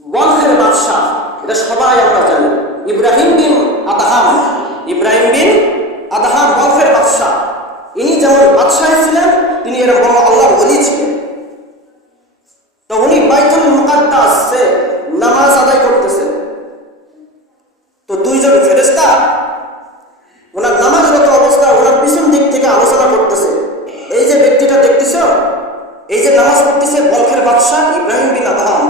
বলখের বাদশাহ, এটা সবাই আমরা জানি। ইব্রাহিম বিন আদহাম, ইব্রাহিম বিন আদহাম বলখের বাদশাহ। ইনি যেমন বাদশাহ ছিলেন, তিনি এরকম আল্লাহর ওলি ছিলেন। তো উনি বাইতুল মুকাদ্দাসে নামাজ আদায় করতেছেন। তো দুইজন ফেরেশতা ওনার নামাজরত অবস্থা ওনার পিছন দিক থেকে আলোচনা করতেছে। এই যে ব্যক্তিটা দেখতেছ, এই যে নামাজ পড়তেছে, বলখের বাদশাহ ইব্রাহিম বিন আদহাম,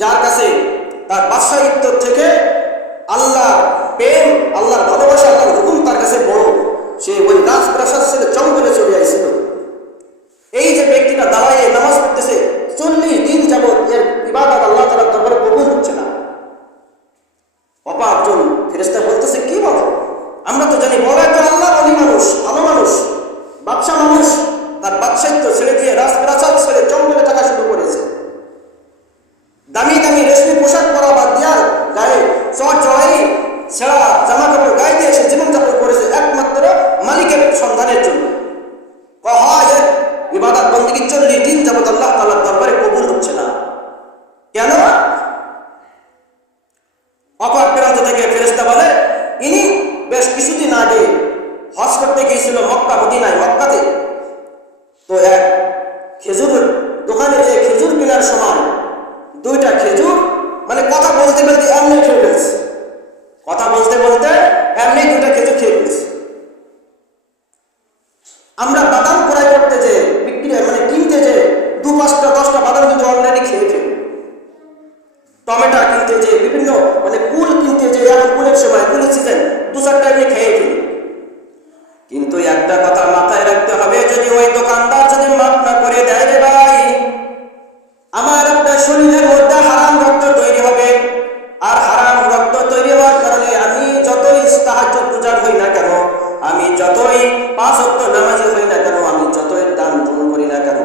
যার কাছে তার বাদশাহিত্ব থেকে আল্লাহর প্রেম, আল্লাহর ভালোবাসা, আল্লাহর হুকুম তার কাছে বড়। সে ওই রাজপ্রাসাদ ছেড়ে জঙ্গলে চলে আসছিল। এই যে ব্যক্তিটা দাঁড়ায় নামাজ পড়তেছে, 40 দিন যাবৎ এর ইবাদত আল্লাহ তাআলার দরবারে কবুল হচ্ছে না। অপারজন ফেরেশতা বলতেছে, কি বলো? আমরা তো জানি বড় একজন আল্লাহর ওলি মানুষ, ভালো মানুষ, বাদশা মানুষ, তার বাদশাহিত্ব ছেড়ে দিয়ে রাজপ্রাসাদ ছেড়ে জঙ্গলে থাকা শুরু করেছে। দামি দামি রেশমি পোশাক পরা বাদ দিয়া গায়ে চড়াই ছেঁড়া জামা কাপড় গায়ে দিয়ে এসে জীবনযাপন করেছে একমাত্র মালিকের সন্ধানের জন্য। ইবাদত বন্দেগী 40 দিন যাবত আল্লাহ তাআলার দরবারে কবুল হচ্ছে না কেন? অপর প্রান্ত থেকে ফেরেশতা বলে, ইনি বেশ কিছুদিন আগে হজ করতে গিয়েছিল মক্কা মদিনায়, মক্কাতে। তো এক খেজুর দোকানে যে খেজুর কেনার সময় 2টা খেজুর, মানে কথা বলতে বলতে এমনি খেয়ে ফেলছে, কথা বলতে বলতে এমনি 2টা খেজুর খেয়ে ফেলছে। আমরা বাদাম ক্রয় করতে যে কিনতে যে 2-5টা 10টা বাদাম কিন্তু অলরেডি খেয়ে ফেলি। টমেটো কিনতে যে বিভিন্ন কুল কিনতে যে এখন কুলের সময়, কুলের সিজন, 2-4টা এমনি খেয়ে ফেলি। কিন্তু একটা কথা মাথায় রাখতে হবে, যদি ওই দোকানদার যদি মাফ না করে দেয়, রে ভাই, আমার আপনার শরীরের মধ্যে হারাম রক্ত তৈরি হবে। আর হারাম রক্ত তৈরি হওয়ার কারণে আমি যতই তাহাজ্জুদ গুজার হই না কেন, আমি যতই 5 ওয়াক্ত নামাজি হই না কেন, আমি যতই দান ধন করি না কেন,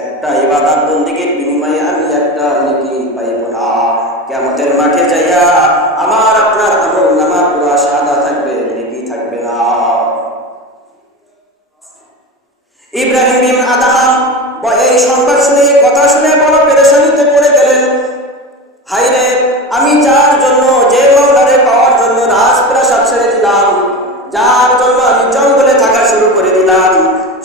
একটা ইবাদত বন্দেগীর বিনিময়ে আমি একটা নেকি পাইব না। কিয়ামতের মাঠে যাইয়া আমার আপনার আমলনামা পুরা সাদা থাকবে, নেকি থাকবে না। ইব্রাহিম বিন আদহাম এই সংবাদ শুনে, কথা শুনে বড় পেরেশানিতে পড়ে গেলেন। হায়রে, আমি যার জন্য, যে মাওলারে পাওয়ার জন্য রাজপ্রাসাদ ছেড়ে দিলাম, যার জন্য আমি জঙ্গলে থাকা শুরু করে দিলাম,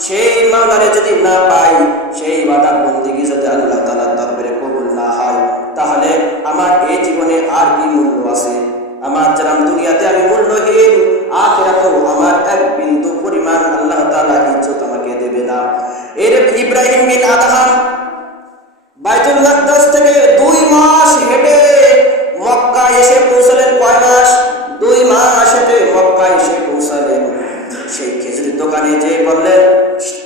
সেই মাওলারে যদি না পাই, সেই ইবাদত বন্দেগী যদি আল্লাহ তাআলার দরবারে কবুল না হয়, তাহলে আমার এই জীবনে আর কি মূল্য আছে? আমার যেরকম দুনিয়াতে আমি মূল্যহীন, আখিরাতেও আমার এক বিন্দু পরিমাণ আল্লাহ তাআলা ইজ্জত আমাকে দেবে না। এর ইব্রাহিম বিন আদহাম বাইতুল মুকাদ্দাস থেকে 2 মাস হেঁটে মক্কায় এসে পৌঁছলেন। কয় মাস? 2 মাস হেঁটে মক্কায় এসে পৌঁছালেন। সেই খেজুরের দোকানে যে বললেন,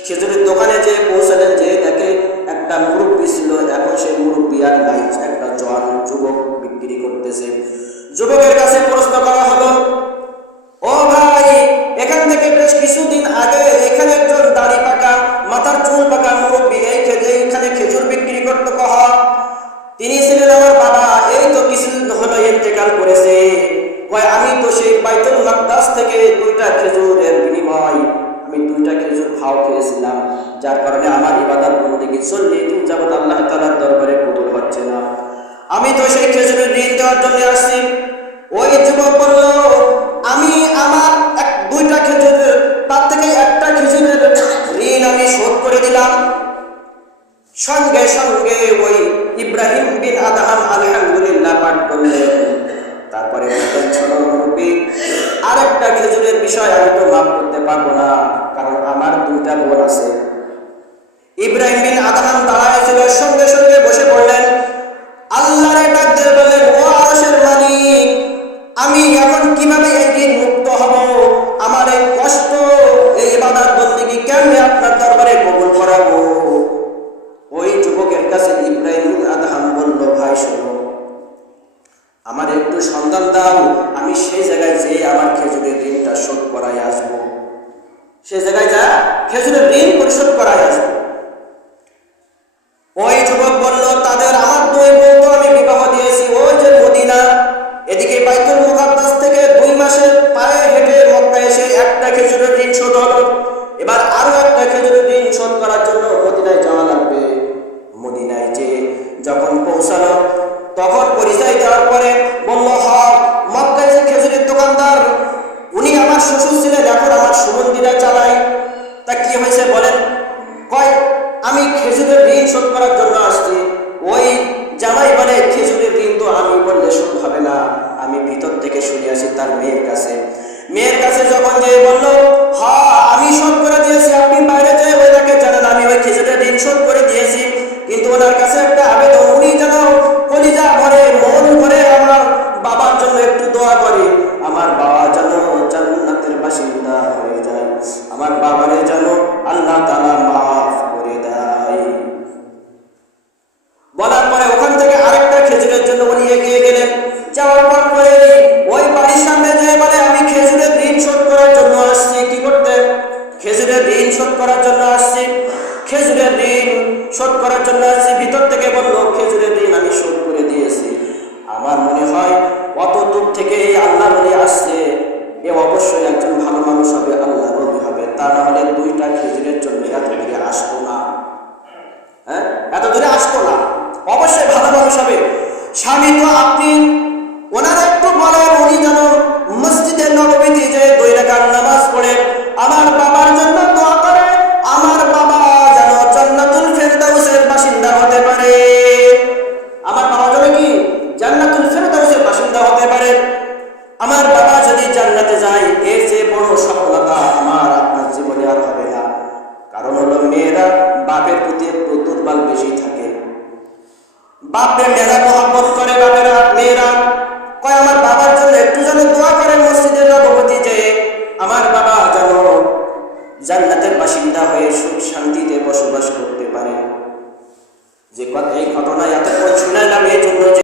খেজুরের দোকানে যে পৌঁছালেন, যে দেখে একটা মুরব্বী ছিল, এখন সেই মুরব্বী আর নাই, একটা জওয়ান যুবক বিক্রি করতেছে। যুবকের কাছে প্রশ্ন করা হলো, ও ভাই, এখান থেকে বেশ কিছুদিন আগে এখানে একজন দাড়ি পাকা, মাথার চুল পাকা মুরব্বী এইখানে খেজুর বিক্রি করতে কহ, তিনি ছিলেন আমার বাবা, এই তো কিছুদিন হলো ইন্তেকাল করেছে। আমি তো সেই বাইতুল মুকাদ্দাস থেকে 2টা খেজুরের বিনিময় আমি 2টা খেজুর খাও খেয়েছিলাম, যার কারণে আমার ইবাদত বন্দেগী 40 দিন যাবত আল্লাহ তাআলার দরবারে কবুল হচ্ছে না। আমি তো সেই খেজুরের ঋণ দেওয়ার জন্য আসছি। ওই যুবক বলল, আমি আমার 2টা খেজুরের, তার থেকে একটা খেজুরের ঋণ আমি শোধ করে দিলাম। সঙ্গে সঙ্গে ওই ইব্রাহিম বিন আদহাম আলহামদুলিল্লাহ পাঠ করলেন। তারপরে বললেন, শোনো মুরব্বী, আরেকটা খেজুরের বিষয় আমি তো মাফ করতে পারবো না, কারণ আমার 2টা বোন আছে। ইব্রাহিম বিন আদহাম দাঁড়ায় ছিল, সঙ্গে সঙ্গে বসে পড়লেন, আল্লাহরে ডাক দিয়ে বললেন, ও আরশের মালিক, আমি এখন কিভাবে এই দিন মুক্ত হব? আমার এই কষ্ট, এই ইবাদত বন্দেগী কেমনে আপনার দরবারে কবুল করাবো? ওই যুবকের কাছে ইব্রাহিম বিন আদহাম বলল, ভাই শোনো, আমার একটু সন্ধান দাও, আমি সেই জায়গায় যেয়ে আমার খেজুরের ঋণটা শোধ করাই আসবো। সেই জায়গায় যা খেজুরের ঋণ পরিশোধ করাই আসবো। ওই যুবক বলল, তাদের আমার 2 বোন তো আমি বিবাহ দিয়েছি, ওই যে মদিনা, এদিকে বাইতুল মুকাদ্দাস থেকে 2 মাসের পায়ে হেঁটে মক্কা এসে একটা খেজুরের ঋণ শোধ হলো। এবার আরো একটা খেজুরের ঋণ শোধ করার জন্য মদিনায় যাওয়া লাগবে। মদিনায় যে যখন পৌঁছালো, একটা আবেদন, উনি যেন কলিজা ভরে মন ভরে আমার বাবার জন্য একটু দোয়া করে, আমার বাবা যেন জান্নাতের বাসিন্দা হয়ে যায়, আমার বাবারে যেন আল্লাহ তাআলা মাফ করে দেয়। বলার পরে ওখান থেকে আরেকটা খেজুরের জন্য উনি এগিয়ে গেলেন। যাওয়ার পর পরে ওই বাড়ির সামনে যেয়ে বলে, আমি খেজুরের ঋণ শোধ করার জন্য আসছি। কি করতে? খেজুরের ঋণ শোধ করার জন্য আসছি, খেজুরের ঋণ শোধ করার জন্য আসছি। ভিতর থেকে বলল, খেজুরের ঋণ আমি শোধ করে দিয়েছি। আমার মনে হয় অত দূর থেকে এই আল্লাহ বলে আসছে, এ অবশ্যই একজন ভালো মানুষ হবে, আল্লাহ রবি হবে, তা না হলে দুইটা খেজুরের জন্য এত দূরে আসতো না। হ্যাঁ, এত দূরে আসতো না, অবশ্যই ভালো মানুষ হবে। স্বামী তো আপনি ওনারা একটু বলেন, উনি যেন মসজিদে নববীতে যে 2 রাকাত নামাজ পড়ে আমার বাবার জন্য দোয়া করে, আমার বাবা যেন জান্নাতুল ফেরদাউসের বাসিন্দা হতে পারে, আমার বাবা যেন কি জান্নাতুল ফেরদাউসের বাসিন্দা হতে পারে। আমার বাবা যদি জান্নাতে যায়, এর চেয়ে বড় সফলতা আমার আপনার জীবনে আর হবে না। কারণ হলো, মেয়েরা বাপের প্রতি একটু দুর্বল বেশি থাকে, বাপরে মেয়েরা মহব্বত করে, বাপেরা মেয়েরা কয় আমার বাবার জন্য একটু যেন দোয়া করে মসজিদে নববীতে যে আমার বাবা যেন জান্নাতের বাসিন্দা হয়ে সুখ শান্তিতে বসবাস করতে পারে। যে এই ঘটনায় এত